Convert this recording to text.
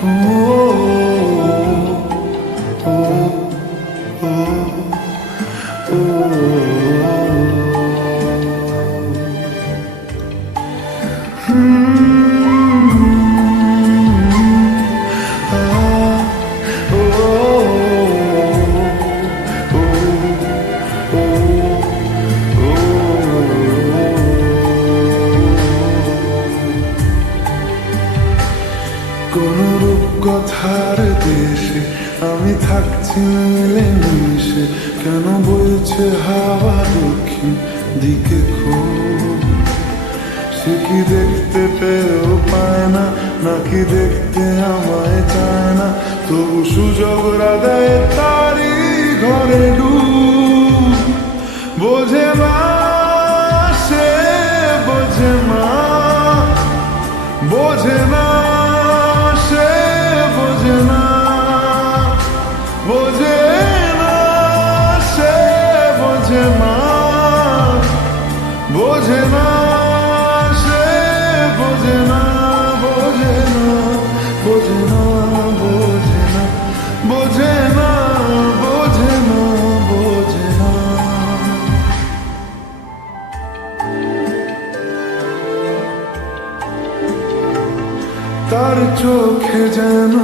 কোন রূপকথার দেশে আমি থাকছি মিলে মিশে, কেন বইছে হাওয়া দক্ষিণ দিকে খুব? সে কি দেখতে পেয়েও পায় না, নাকি দেখতে আমায় চায় না? তবু সুযোগ রাগায় তারি ঘরে ডুব। বোঝে না সে, বোঝে না, বোঝে না সে, বোঝে না, বোঝে না সে, বোঝে না, বোঝে না সে, বোঝে না, বোঝে না, বোঝে না, বোঝে না, বোঝে না, বোঝে না, বোঝে না। তার চোখে যেন